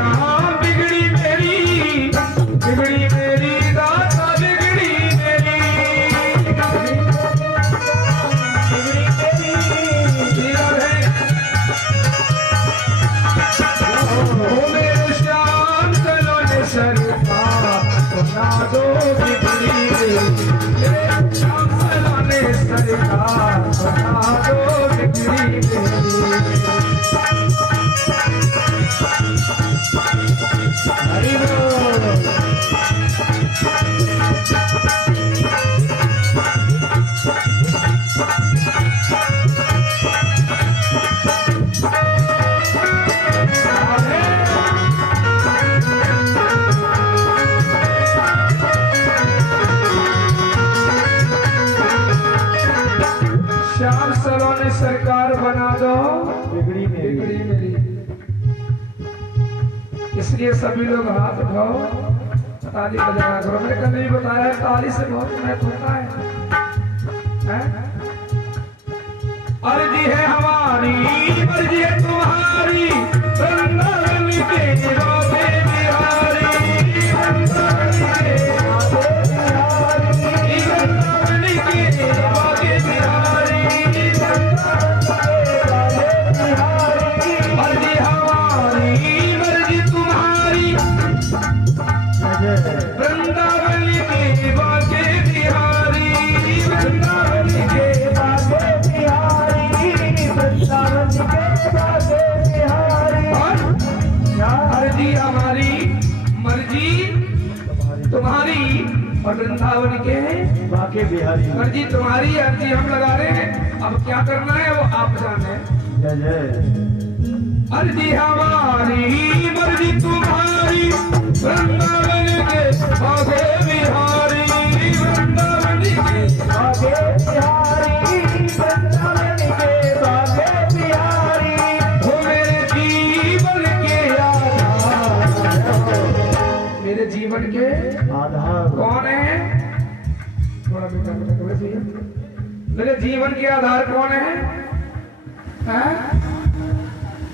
श्याम बिगड़ी मेरी दाता बिगड़ी मेरी ओ मेरे श्याम सलोने सरकार सुना दो बिगड़ी मेरी श्याम सलोने सरकार सुना दो बिगड़ी मेरी हरि बोल। श्याम सलोने सरकार बना दो बिगड़ी मेरी। इसलिए सभी लोग हाथ उठाओ, ताली बजाया करो। मैंने कभी बताया ताली से बहुत महत्व होता है? अर्जी है हमारी मर्जी है तुम्हारी वृंदावन के रोबे बिहारी वृंदावन के रोबे बिहारी मर्जी हमारी वृंदावन के बागे बिहारी वृंदावन के बागे बिहारी वृंदावन के बागे बिहारी अर्जी हमारी मर्जी तुम्हारी और वृंदावन के बागे बिहारी मर्जी तुम्हारी अर्जी हम लगा रहे हैं। अब क्या करना है वो आप जाने। अर्जी हमारी मर्जी तुम्हारी वृंदावन के बागे बिहारी वृंदावन के बागे बिहारी वृंदावन के बागे बिहारी हो मेरे जीवन के आधार। मेरे जीवन के आधार कौन है? थोड़ा बेटा मेरे जीवन के आधार कौन है?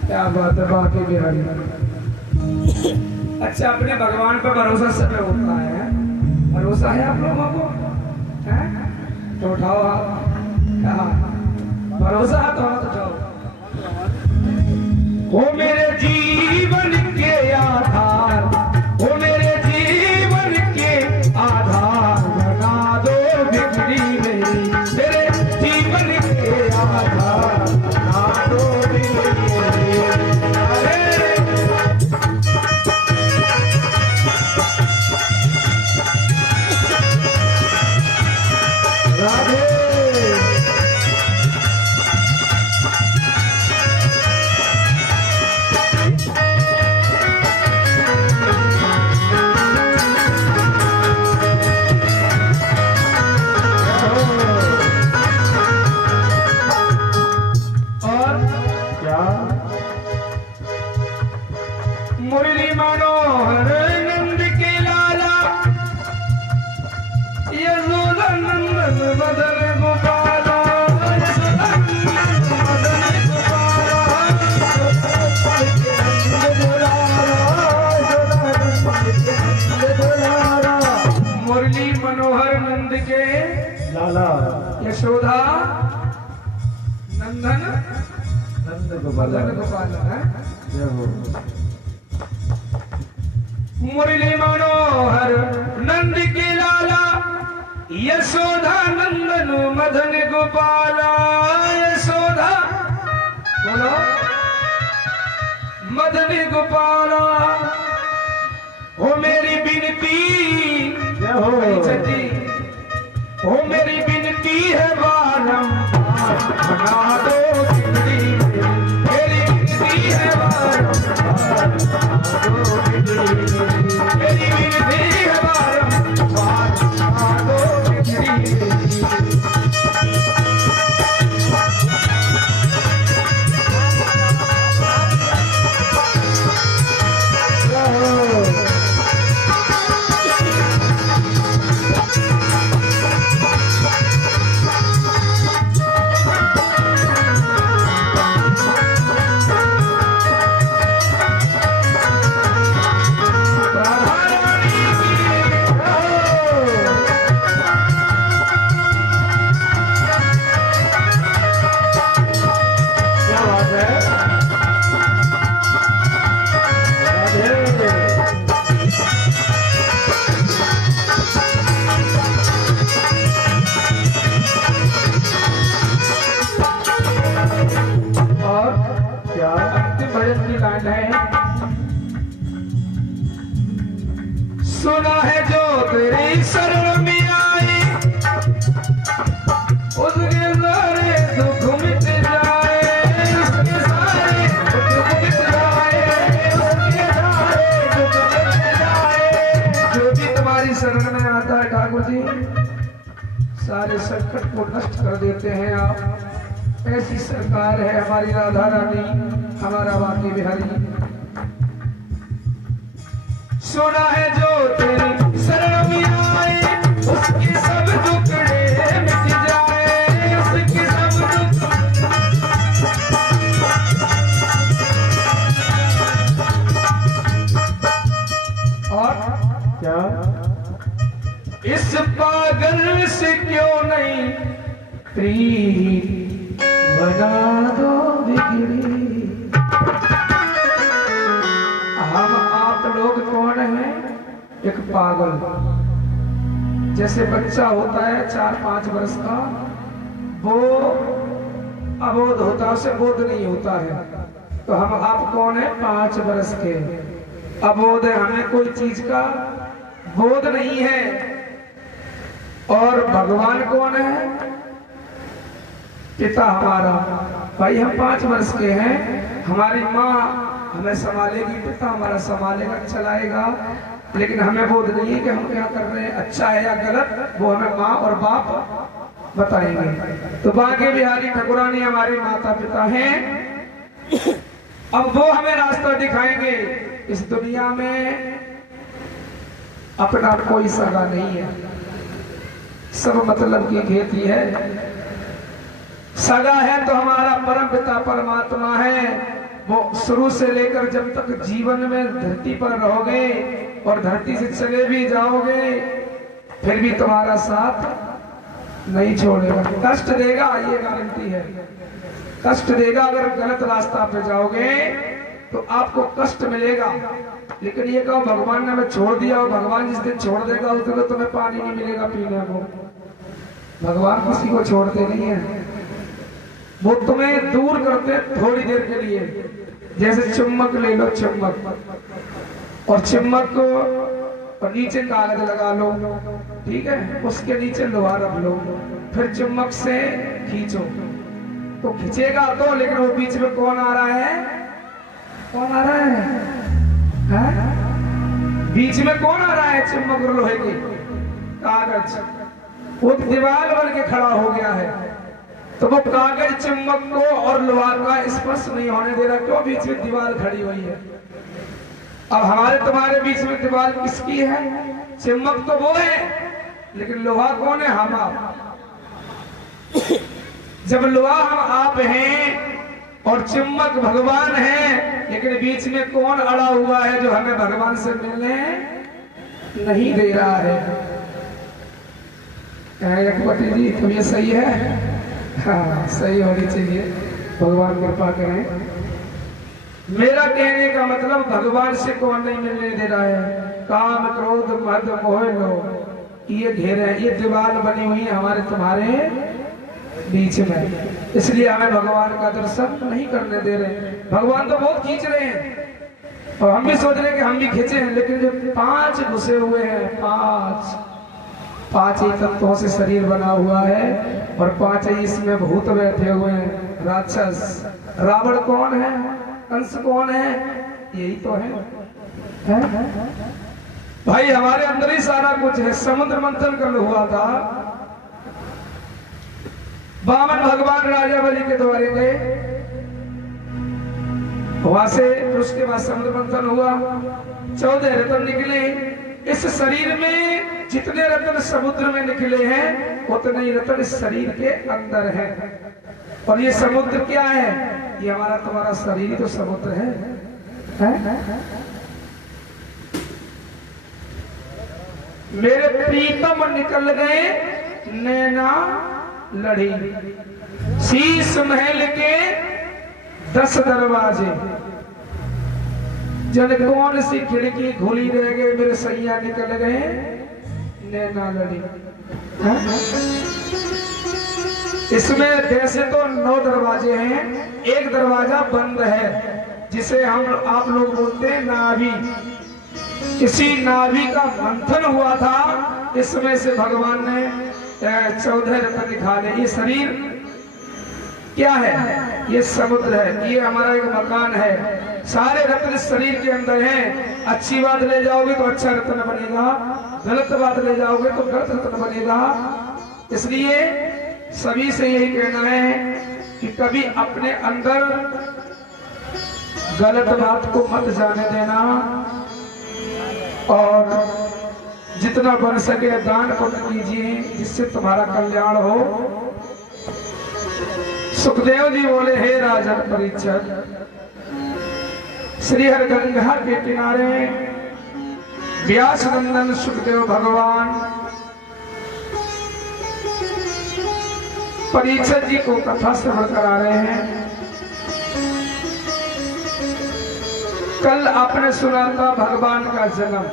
क्या बात है बागे बिहारी। अच्छा, अपने भगवान पर भरोसा सब होता है? भरोसा है आप लोगों को? है? तो उठाओ आप। क्या भरोसा तो उठाओ। वो मेरे जीवन के आधार, वो मेरे जीवन के आधार बना दो बिगड़ी मेरी मेरे जीवन के आधार बना दो बिगड़ी मेरी। मुरली मनोहर नंद के लाला यशोदा नंदन मदन गोपाला मुरली मनोहर नंद के लाला यशोदा नंदन मदन गोपाला है। मुरली मनोहर नंद के लाला यशोदा नंदन मदन गोपाला यशोदा बोलो मदन गोपाला हो मेरी बिनती हो मेरी बिनती है बारंबार बना दो बिगड़ी मेरी बिनती है बारंबार मेरी बिनती है बारंबार बना दो बिगड़ी और क्या अंतिम भजन की लाइन है, सुना है जो तेरी शरण में आई उसके सारे दुख मिट जाए, उसके सारे दुख मिट जाए, उसके सारे दुख मिट जाए। जो भी तुम्हारी शरण में आता है ठाकुर जी सारे संकट को नष्ट कर देते हैं आप। ऐसी सरकार है हमारी राधा रानी, हमारा बाकी बिहारी। सुना है जो तेरी शरण में आए उसके सब दुखड़े मिट जाए, उसके सब दुख। और क्या इस पागल से क्यों नहीं प्रीत बना दो बिगड़ी। हम आप लोग कौन हैं? एक पागल। जैसे बच्चा होता है 4-5 वर्ष का, वो अबोध होता है, उसे बोध नहीं होता है। तो हम आप कौन है? 5 वर्ष के अबोध है, हमें कोई चीज का बोध नहीं है। और भगवान कौन है? पिता हमारा। भाई हम 5 वर्ष के हैं, हमारी माँ हमें संभालेगी, पिता हमारा संभालेगा, चलाएगा, लेकिन हमें बोध नहीं है कि हम क्या कर रहे हैं, अच्छा है या गलत, वो हमें माँ और बाप बताएंगे। तो बांके बिहारी ठाकुरानी हमारे माता पिता हैं, अब वो हमें रास्ता दिखाएंगे। इस दुनिया में अपना कोई सगा नहीं है, सब मतलब की खेती है। सगा है तो हमारा परम पिता परमात्मा है, वो शुरू से लेकर जब तक जीवन में धरती पर रहोगे और धरती से चले भी जाओगे फिर भी तुम्हारा साथ नहीं छोड़ेगा, कष्ट देगा, ये गारंटी है। कष्ट देगा, अगर गलत रास्ता पे जाओगे तो आपको कष्ट मिलेगा। लेकिन ये कहो भगवान ने हमें छोड़ दिया, और भगवान जिस दिन छोड़ देगा उस दिन तो तुम्हें पानी नहीं मिलेगा पीने को। भगवान किसी को छोड़ते नहीं है, वो तुम्हें दूर करते थोड़ी देर के लिए। जैसे चुम्बक ले लो, चुम्बक, और चुम्बक को और नीचे कागज लगा लो, ठीक है, उसके नीचे लोहा रख लो, फिर चुम्बक से खींचो तो खींचेगा तो, लेकिन वो बीच में कौन आ रहा है? कौन आ रहा है? बीच में कौन आ रहा है? चुम्बक और लोहे के कागज, वो दीवार बन के खड़ा हो गया है, तो वो कागज चुम्बक को और लोहा का स्पर्श नहीं होने दे रहा। क्यों? बीच में दीवार खड़ी हुई है। अब हमारे तुम्हारे बीच में दीवार किसकी है? चुम्बक तो वो है, लेकिन लोहा कौन है? हम आप। जब लोहा हम आप हैं और चुम्बक भगवान है, लेकिन बीच में कौन अड़ा हुआ है जो हमें भगवान से मिलने नहीं दे रहा है? रघुपति जी तो ये सही है? हाँ, सही होनी चाहिए, भगवान कृपा करें। मेरा कहने का मतलब भगवान से कौन नहीं मिलने दे रहा है? काम क्रोध मद मोह लोभ, ये घेरे, ये दीवार बनी हुई है हमारे तुम्हारे बीच में, इसलिए हमें भगवान का दर्शन नहीं करने दे रहे। भगवान तो बहुत खींच रहे हैं और हम भी सोच रहे हैं कि हम भी खींचे हैं, लेकिन जो 5 घुसे हुए हैं, 5 ही तत्वों से शरीर बना हुआ है और 5 ही इसमें भूत बैठे हुए हैं, राक्षस। रावण कौन है? कंस कौन है? यही तो है? भाई हमारे अंदर ही सारा कुछ है। समुद्र मंथन कल हुआ था, वामन भगवान राजा बलि के द्वारे गए, वहां से फिर उसके बाद समुद्र मंथन हुआ, 14 रत्न निकले। इस शरीर में जितने रत्न समुद्र में निकले हैं उतने ही रत्न इस शरीर के अंदर है। और ये समुद्र क्या है? ये हमारा तुम्हारा शरीर ही तो समुद्र है? मेरे प्रीतम निकल गए नैना लड़ी, शीश महल के 10 दरवाजे, जन कौन सी खिड़की खुली रह गई, मेरे सैया निकल गए नैना लड़ी। इसमें वैसे तो 9 दरवाजे हैं, एक दरवाजा बंद है जिसे हम आप लोग बोलते हैं नाभि। इसी नाभि का मंथन हुआ था, इसमें से भगवान ने 14 रत्न निकाले। ये शरीर क्या है? ये समुद्र है, ये हमारा एक मकान है। सारे रत्न इस शरीर के अंदर हैं। अच्छी बात ले जाओगे तो अच्छा रत्न बनेगा, गलत बात ले जाओगे तो गलत रत्न बनेगा। इसलिए सभी से यही कहना है कि कभी अपने अंदर गलत बात को मत जाने देना और जितना बन सके दान पुण्य कीजिए जिससे तुम्हारा कल्याण हो। सुखदेव जी बोले, हे राजन परीक्षित, श्री हर गंगा के किनारे व्यास नंदन सुखदेव भगवान परीक्षित जी को कथा श्रवण करा रहे हैं। कल आपने सुना था भगवान का जन्म।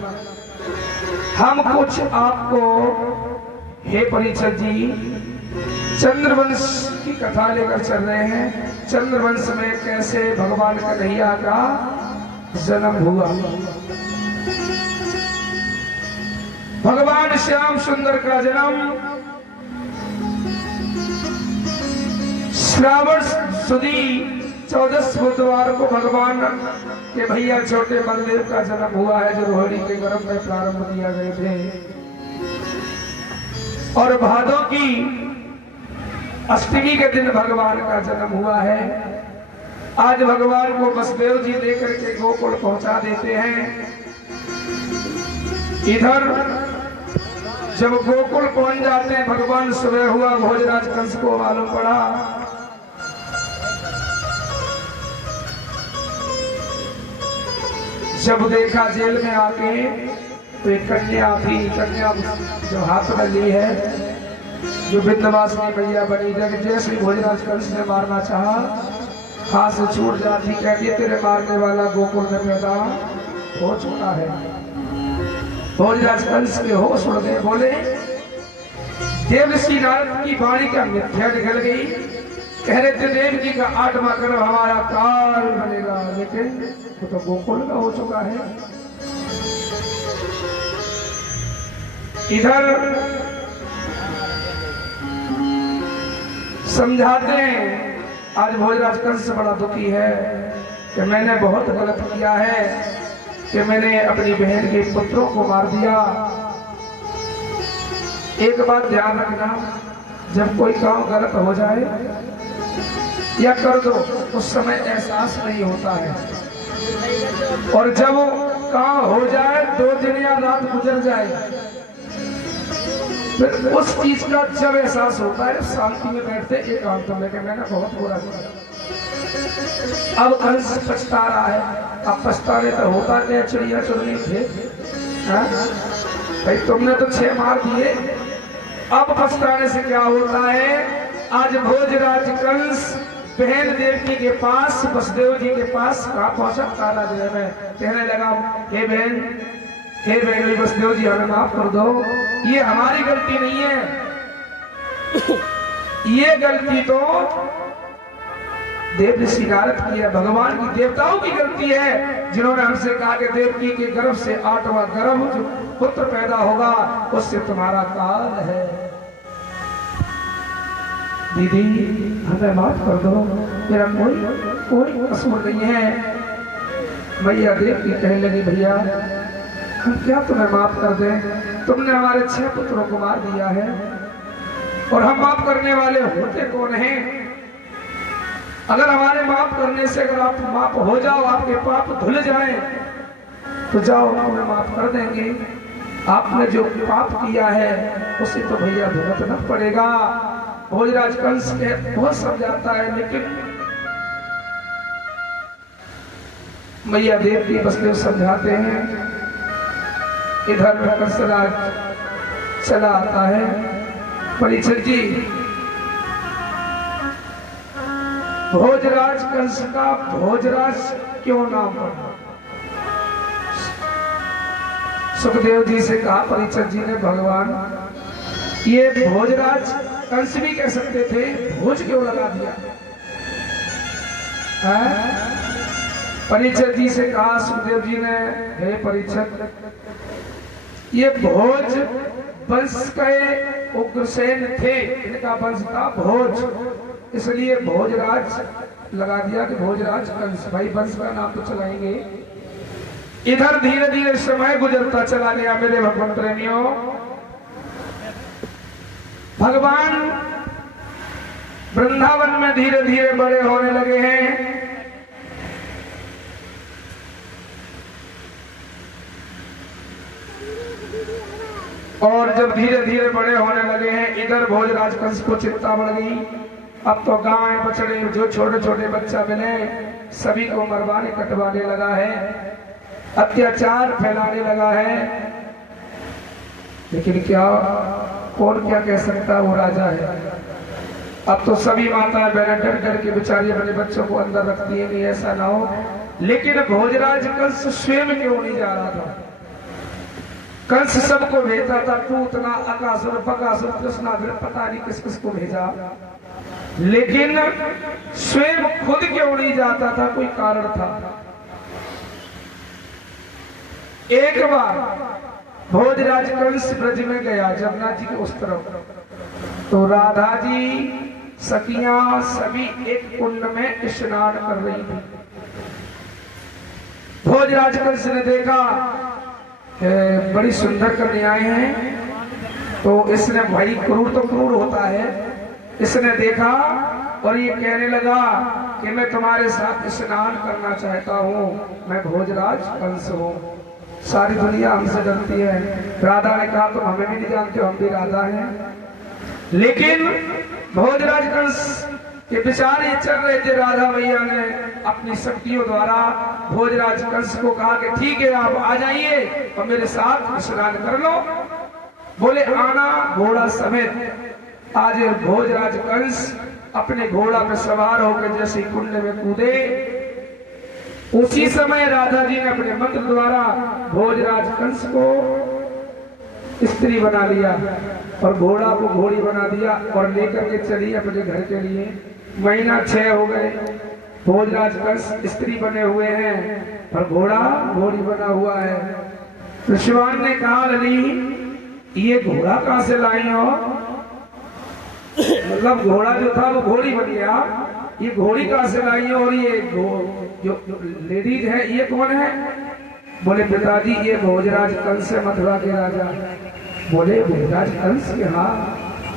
हम कुछ आपको, हे परीक्षित जी, चंद्रवंश की कथा लेकर चल रहे हैं। चंद्रवंश में कैसे भगवान कन्हैया का जन्म हुआ। भगवान श्याम सुंदर का जन्म श्रावण सुदी 14 बुधवार को भगवान के भैया छोटे बलदेव का जन्म हुआ है, जो रोहिणी के गर्भ में प्रारंभ किया गए थे। और भादों की अष्टमी के दिन भगवान का जन्म हुआ है। आज भगवान को वसुदेव जी लेकर के गोकुल पहुंचा देते हैं। इधर जब गोकुल पहुंच जाते हैं, भगवान सुबह हुआ, भोजराज कंस को मालूम पड़ा। जब देखा जेल में आके तो एक कन्या थी, कन्या जो हाथ में ली है, जो विंध्यवासिनी मैया बनी। जैसे भोजराज कंस ने मारना चाहा, हाथ से छूट जाती, कहती है तेरे मारने वाला गोकुल में पैदा हो चुका है। भोजराज कंस के होश उड़ गए, बोले देवर्षि नारद की वाणी का मिथ्या निकल गई। कह रहे थे देव जी का 8वां गर्भ हमारा काल बनेगा, लेकिन वो तो गोकुल का हो चुका है। इधर समझाते हैं, आज भोजराज कंस बड़ा दुखी है कि मैंने बहुत गलत किया है, कि मैंने अपनी बहन के पुत्रों को मार दिया। एक बात ध्यान रखना, जब कोई काम गलत हो जाए या कर दो, उस समय एहसास नहीं होता है, और जब काम हो जाए 2 दिन या रात गुजर जाए, फिर उस चीज का जब एहसास होता है, शांति में बैठते एकांत में कि मैंने बहुत बुरा किया। अब कंस पछता रहा है। अब पछताने तो होता क्या, चिड़िया चुननी थे भाई, तुमने तो 6 मार दिए। अब पछताने से क्या होता है। आज भोजराज कंस बहन देवकी के पास, वसुदेव जी के पास कहाँ पहुंचा, काला देव में। कहने लगा, हे बहन, हे बहन वसुदेव जी, हमें माफ कर दो, ये हमारी गलती नहीं है, ये गलती तो देवर्षि नारद की है, भगवान की, देवताओं की गलती है, जिन्होंने हमसे कहा कि देवकी के गर्भ से 8वां गर्भ जो पुत्र पैदा होगा उससे तुम्हारा काल है। दीदी हमें माफ कर दो, मेरा कोई कसूर नहीं है। मैया देवकी कहने लगी, भैया हम क्या तुम्हें माफ कर दें, तुमने हमारे 6 पुत्रों को मार दिया है, और हम माफ करने वाले होते कौन हैं। अगर हमारे माफ करने से अगर आप माफ हो जाओ, आपके पाप धुल जाएं, तो जाओ हमें माफ कर देंगे। आपने जो पाप किया है उसे तो भैया भुगतना पड़ेगा। भोजराज कंस के बहुत समझाता है, लेकिन मैया देवकी वसुदेव समझाते हैं। इधर कंसराज चला आता है। परीक्षित जी, भोजराज कंस का भोजराज क्यों नाम पड़ा? सुखदेव जी से कहा परीक्षित जी ने, भगवान ये भोजराज कंस भी कह सकते थे भोज क्यों लगा दिया। परीक्षित जी से कहा सुखदेव जी ने, हे परीक्षित, ये भोज वंश के उग्रसेन थे, इनका वंश था भोज, इसलिए भोजराज लगा दिया कि भोजराज कंस। भाई वंश का नाम तो चलाएंगे। इधर धीरे धीरे समय गुजरता चला गया मेरे भगवान प्रेमियों। भगवान वृंदावन में धीरे धीरे बड़े होने लगे हैं। और जब धीरे धीरे बड़े होने लगे हैं, इधर भोजराज कंस को चिंता बढ़ गई। अब तो गाय बछड़े जो छोटे छोटे बच्चा मिले सभी को मरवाने कटवाने लगा है, अत्याचार फैलाने लगा है। लेकिन क्या कौन क्या कह सकता है, वो राजा है। अब तो सभी माताएं बहनें डर डर के बेचारी अपने बच्चों को अंदर रखती है कि ऐसा ना हो। लेकिन भोजराज कंस स्वयं क्यों नहीं जा रहा था। कंस सबको भेजता था, पूतना, अकासुर, बकासुर, कृष्णाधर, पता नहीं किस किस को भेजा, लेकिन स्वयं खुद क्यों नहीं जाता था। कोई कारण था। एक बार भोजराज कंस ब्रज में गया, जमुना जी के उस तरफ, तो राधा जी सखियां सभी एक कुंड में स्नान कर रही थी। भोजराज कंस ने देखा बड़ी सुंदर कन्याएं हैं, तो इसने, भाई क्रूर तो क्रूर होता है, इसने देखा और ये कहने लगा कि मैं तुम्हारे साथ स्नान करना चाहता हूँ, मैं भोजराज कंस हूँ। सारी दुनिया हमसे डरती है। राधा ने कहा तुम हमें भी नहीं जानते, हम भी राधा हैं। लेकिन भोजराज कंस के विचार ये चल रहे थे। राधा मैया ने अपनी शक्तियों द्वारा भोजराज कंस को कहा कि ठीक है आप आ जाइए और मेरे साथ स्नान कर लो। बोले आना घोड़ा समेत। आज भोजराज कंस अपने घोड़ा पे सवार होकर जैसे कुंड में कूदे, उसी समय राधा जी ने अपने मंत्र द्वारा भोजराज कंस को स्त्री बना लिया और घोड़ा को घोड़ी बना दिया और लेकर के चली अपने घर के लिए। महीना 6 हो गए, भोजराज कंस स्त्री बने हुए हैं और घोड़ा घोड़ी बना हुआ है। ऋषिवान ने कहा लली ये घोड़ा कहां से लाई हो। मतलब घोड़ा जो था वो घोड़ी बन गया, ये घोड़ी कहां से लाई हो और ये जो लेडीज है ये कौन है। बोले पिताजी ये भोजराज कंस है, मथुरा के राजा। बोले भोजराज कंस के, हाँ,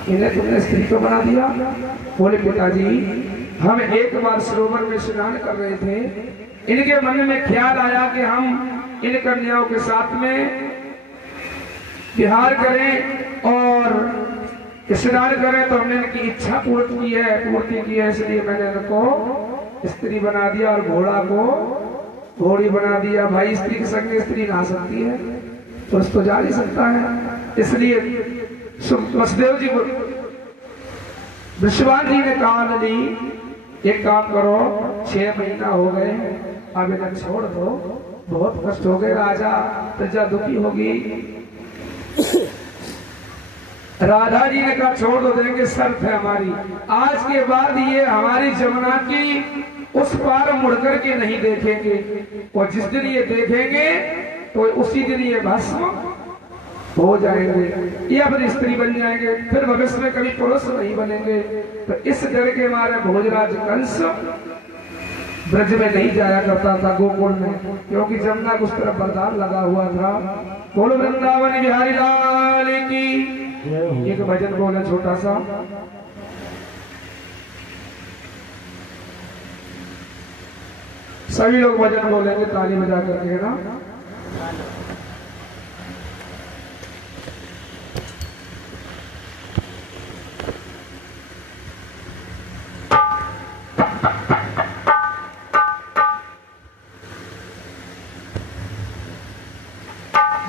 इन्हें तुमने स्त्री को बना दिया। बोले पिताजी हम एक बार सरोवर में स्नान कर रहे थे, इनके मन में ख्याल आया कि हम इन कन्याओं के साथ में विहार करें और स्नान करें, तो हमने इनकी इच्छा पूर्ति की है, इसलिए मैंने इनको स्त्री बना दिया और घोड़ा को घोड़ी बना दिया। भाई स्त्री के संग स्त्री नहा सकती है, पुरुष तो जा नहीं सकता है। इसलिए वसुदेव जी को विश्वान जी ने कहा नली एक काम करो, 6 महीना हो गए, अब इन्हें छोड़ दो, बहुत कष्ट हो गए, राजा प्रजा दुखी होगी। राधा जी ने कहा छोड़ दो, देंगे, शर्त है हमारी, आज के बाद ये हमारी जमुना की उस पार मुड़कर के नहीं देखेंगे, और जिस दिन ये देखेंगे तो उसी दिन ये भस्म हो जाएंगे, ये अपनी स्त्री बन जाएंगे, फिर भविष्य में कभी पुरुष नहीं बनेंगे। तो इस डर के मारे भोजराज कंस ब्रज में नहीं जाया करता था, गोकुल में, क्योंकि जमुना उस तरफ वरदान लगा हुआ था। बोलो वृंदावन बिहारी लाल की। एक भजन बोले छोटा सा। सभी लोग भजन बोलेंगे ताली बजा करके, है ना।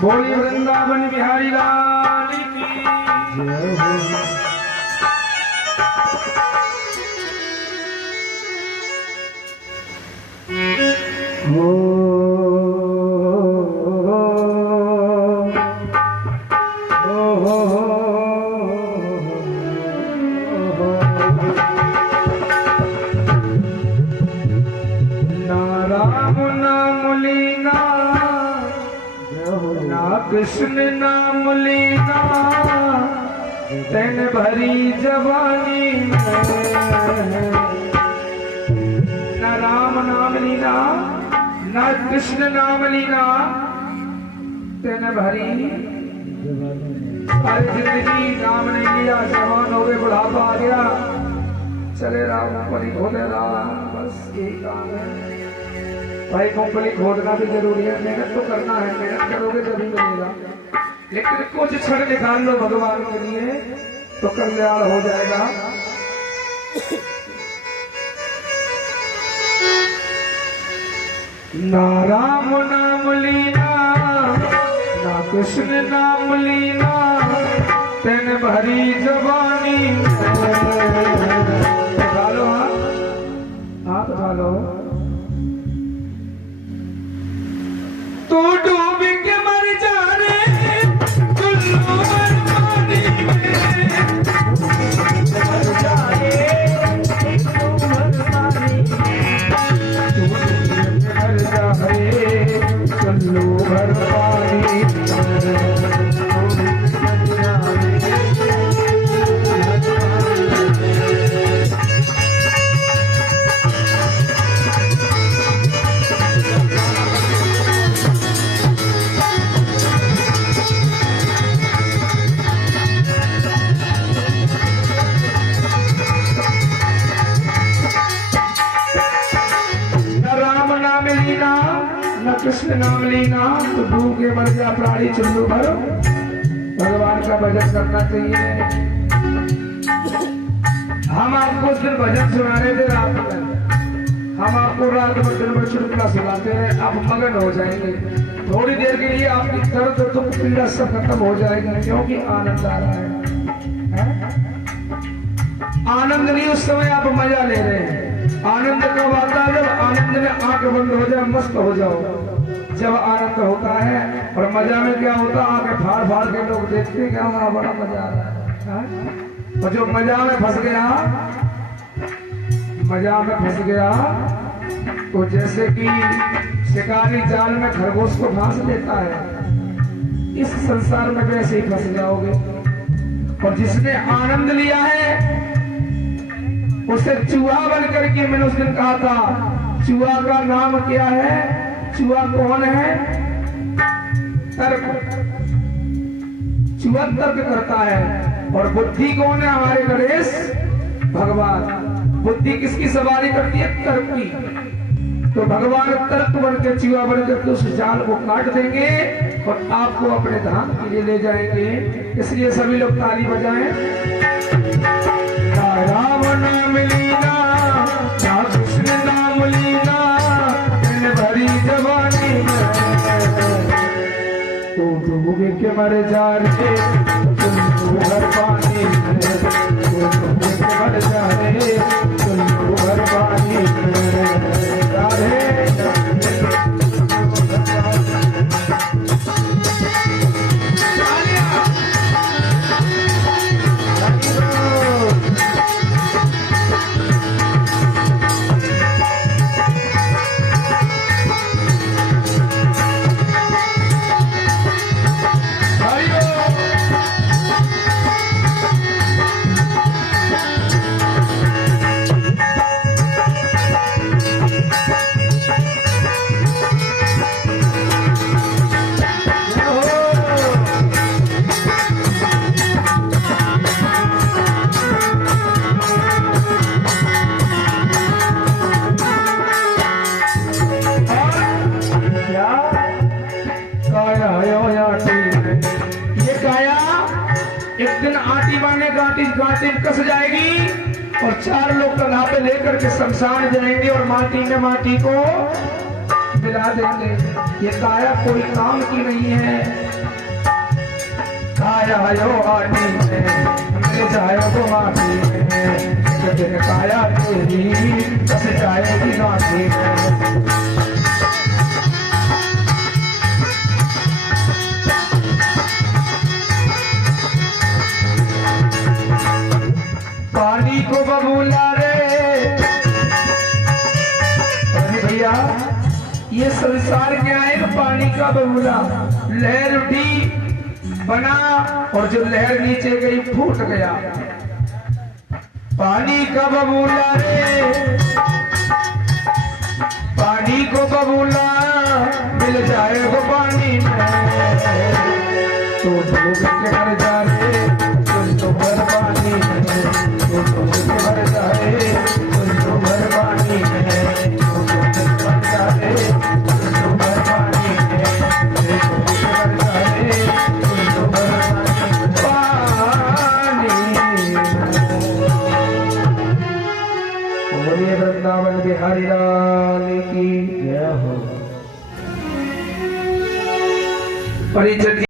बोली वृंदावन बिहारी लाल की जय हो। राम नाम लीना ना कृष्ण नाम लीना तन भरी जवानी में न राम नाम लीना न कृष्ण नाम लीना तन भरी सारी जिंदगी नाम नहीं लिया जवान हो गए बुढ़ापा आ गया चले राम मूंगफली खोले राम बस यही काम है भाई। मूंगफली खोदना भी जरूरी है मेहनत तो करना है मेहनत करोगे तभी मिलेगा लेकिन कुछ क्षण निकाल लो भगवान के लिए तो कल्याण हो जाएगा। ना राम नाम लीना ना कृष्ण नाम लीना तन भरी जवानी उठा लो हाथ उठा लो। तू डूब के मर जा रे चुल्लू मर पानी में मर जाए तू मर पानी तू डूब के मर जा रे चुल्लू मर पानी कृष्ण नाम लीना तो डूब के मर गया प्राणी चुल्लू भर। भगवान का भजन करना चाहिए। हम आपको उस दिन भजन सुना रहे थे रात में हम आपको रात में दिन भर श्रृंखला सुनाते हैं आप मगन हो जाएंगे थोड़ी देर के लिए आपकी दर्द दुख पीड़ा सब खत्म हो जाएगी क्योंकि आनंद आ रहा है? आनंद नहीं उस समय आप मजा ले रहे हैं। आनंद कब आता है? जब आनंद में आंख बंद हो जाए मस्त हो जाओ जब आनंद होता है। और मजा में क्या होता है आंखें फाड़ फाड़ के लोग देखते हैं क्या हाँ बड़ा मजा आ रहा है। और जो मजा में फंस गया तो जैसे कि शिकारी जाल में खरगोश को फांस लेता है इस संसार में वैसे ही फंस जाओगे। और जिसने आनंद लिया है उसे चूहा बन करके मैंने उस दिन कहा था चूहा का नाम क्या है? चूहा कौन है? तर्क। चूहा तर्क करता है। और बुद्धि कौन है? हमारे गणेश भगवान। बुद्धि किसकी सवारी करती है? तर्क की। तो भगवान तर्क बन के चूहा बन करके उस जाल को काट देंगे और आपको अपने धाम के लिए ले जाएंगे। इसलिए सभी लोग ताली बजाएं। राम नाम लीना ना कृष्ण नाम लीना तन भरी जवानी में तू डूब के मर जा रे चुल्लू भर पानी में तू डूब के मर जा रे चुल्लू भर पानी में राधे गांठी कस जाएगी और चार लोग कन्हा पे लेकर के शमशान जाएंगे और माटी में माटी को मिला देंगे। ये काया कोई काम की नहीं है। काया यो आटी में ले जाएगा माटी में काया तेरी कस जाएगी गांठी में। पानी को बबूला रे भैया ये संसार क्या है? तो पानी का बबूला, लहर उठी बना और जो लहर नीचे गई फूट गया। पानी का बबूला रे, पानी को बबूला मिल जाए वो पानी में तो डूब के मर जाए, कुछ तो भर पानी में तो डूब के मर जाए, कुछ तो भर पानी में तो डूब के मर जाए, कुछ तो भर पानी में तो डूब के मर जाए, कुछ तो भर पानी में। बोलिए वृंदावन बिहारी लाल की जय हो। परिचय